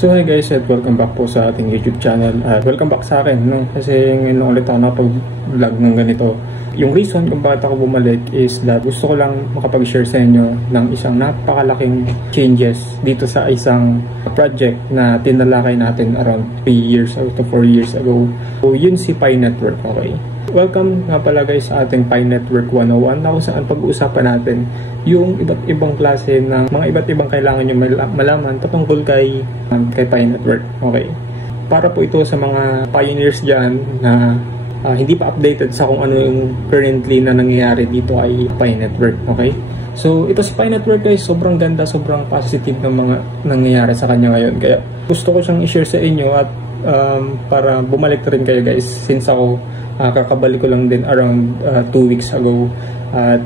So hi guys, at welcome back po sa ating YouTube channel. Welcome back sa akin, no? Kasi ngayon ulit ako nakapag-vlog ng ganito. Yung reason kung bakit ako bumalik is that gusto ko lang makapag-share sa inyo ng isang napakalaking changes dito sa isang project na tinalakay natin around 3 years or 4 years ago. So yun si Pi Network, okay? Welcome nga pala guys sa ating Pi Network 101 na kung saan pag-uusapan natin yung iba't ibang klase ng mga iba't ibang kailangan nyo malaman patungkol kay Pi Network. Okay. Para po ito sa mga pioneers dyan na hindi pa updated sa kung ano yung currently na nangyayari dito ay Pi Network. Okay. So ito si Pi Network guys, sobrang ganda, sobrang positive ng mga nangyayari sa kanya ngayon. Kaya gusto ko siyang i-share sa inyo at para bumalik rin kayo guys since ako kakabalik ko lang din around 2 weeks ago at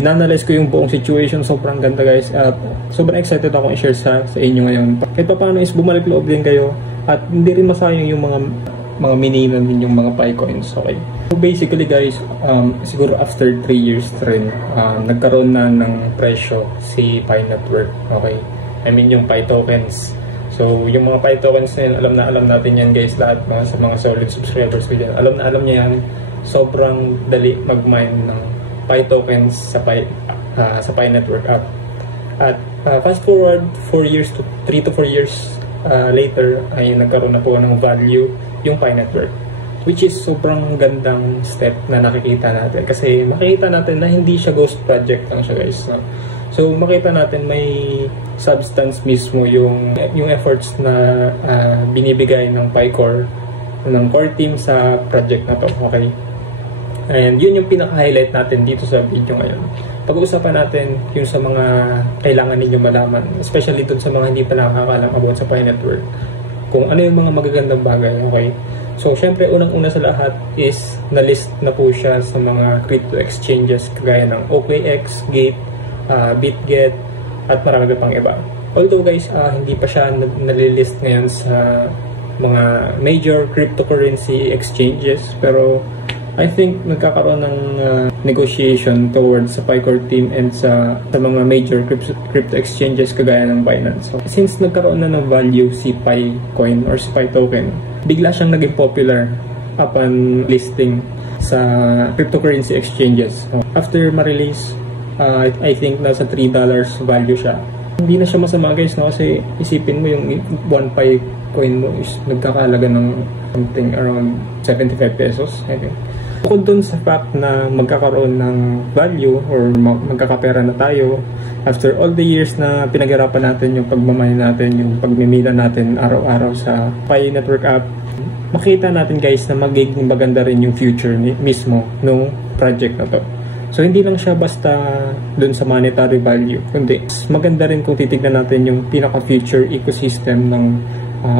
inanalyze ko yung buong situation. Sobrang ganda guys at sobrang excited ako i-share sa inyo ngayon. Kahit pa paano is bumalik loob din kayo at hindi rin masayang yung mga mininan ninyong mga Pi coins. Okay. So basically guys, siguro after 3 years rin nagkaroon na ng presyo si Pi Network. Okay. I mean yung Pi tokens. So, yung mga Pi tokens na yun, alam natin yan guys lahat, sa mga solid subscribers ko dyan. Alam niya yan, sobrang dali mag-mine ng Pi tokens sa Pi Network app. At fast forward 3 to 4 years later, ay nagkaroon na po ng value yung Pi Network. Which is sobrang gandang step na nakikita natin. Kasi makikita natin na hindi siya ghost project lang siya guys. No? So makita natin may substance mismo yung efforts na binibigay ng PiCore, ng core team sa project na to. Okay? And yun yung pinaka-highlight natin dito sa video ngayon. Pag-uusapan natin yung sa mga kailangan ninyo malaman, especially dun sa mga hindi pa nakakalam about sa Pi Network. Kung ano yung mga magagandang bagay. Okay? So, syempre, unang-una sa lahat is na-list na po siya sa mga crypto exchanges kagaya ng OKX, Gate, BitGet, at marami pang iba. Although guys, hindi pa siya nalilist ngayon sa mga major cryptocurrency exchanges, pero I think nagkakaroon ng negotiation towards sa PiCore team and sa mga major crypto exchanges kagaya ng Binance. So, since nagkaroon na ng value si Pi coin or si Pi token, bigla siyang naging popular upon listing sa cryptocurrency exchanges. So, after ma-release, I think nasa $3 value siya. Hindi na siya masama guys, no? Kasi isipin mo yung 1 Pi coin mo is nagkakalaga ng something around 75 pesos. I think. Bukod dun sa fact na magkakaroon ng value or magkakapera na tayo after all the years na pinaghirapan natin yung pagmamay natin, yung pagmimila natin araw-araw sa Pi Network app, makita natin guys na magiging maganda rin yung future mismo ng project na to. So hindi lang siya basta dun sa monetary value, kundi maganda rin kung titignan natin yung pinaka-future ecosystem ng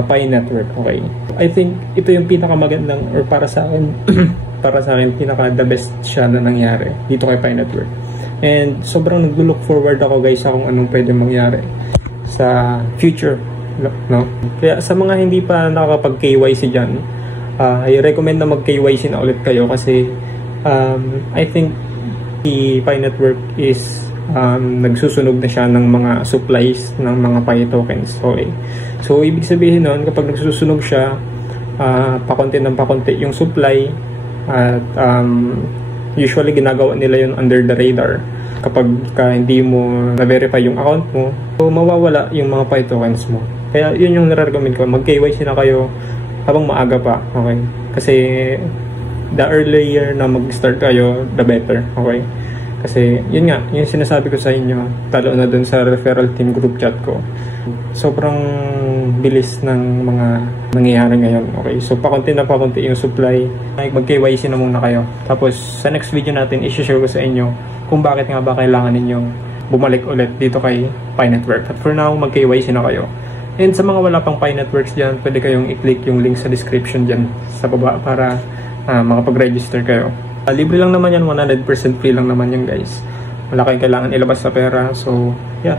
Pi Network. Okay. I think ito yung pinakamagandang or para sa akin pinaka the best siya na nangyari dito kay Pi Network. And sobrang nag-look forward ako guys sa kung anong pwede mangyari sa future, no? Kaya sa mga hindi pa nakakapag-KYC diyan, I recommend na mag-KYC na ulit kayo kasi I think the Pi Network is nagsusunog na siya ng mga supplies ng mga Pi tokens. Okay. So ibig sabihin nun, kapag nagsusunog siya, pakonti ng pakonti yung supply at usually ginagawa nila yun under the radar. Kapag hindi mo na-verify yung account mo, so mawawala yung mga Pi tokens mo. Kaya yun yung nare-recommend ko, mag-KYC na kayo habang maaga pa. Okay. Kasi the earlier na mag-start kayo, the better. Okay? Kasi, yun nga, yung sinasabi ko sa inyo, talo na dun sa referral team group chat ko. Sobrang bilis ng mga nangyayari ngayon. Okay? So, pakunti na pakunti yung supply. Mag-KYC na muna kayo. Tapos, sa next video natin, isi-share ko sa inyo kung bakit nga ba kailangan ninyong bumalik ulit dito kay Pi Network. At for now, mag-KYC na kayo. And sa mga wala pang Pi Networks dyan, pwede kayong i-click yung link sa description dyan sa baba para makapag-register kayo. Libre lang naman yan, 100% free lang naman yan guys. Wala kayong kailangan ilabas sa pera. So, yeah.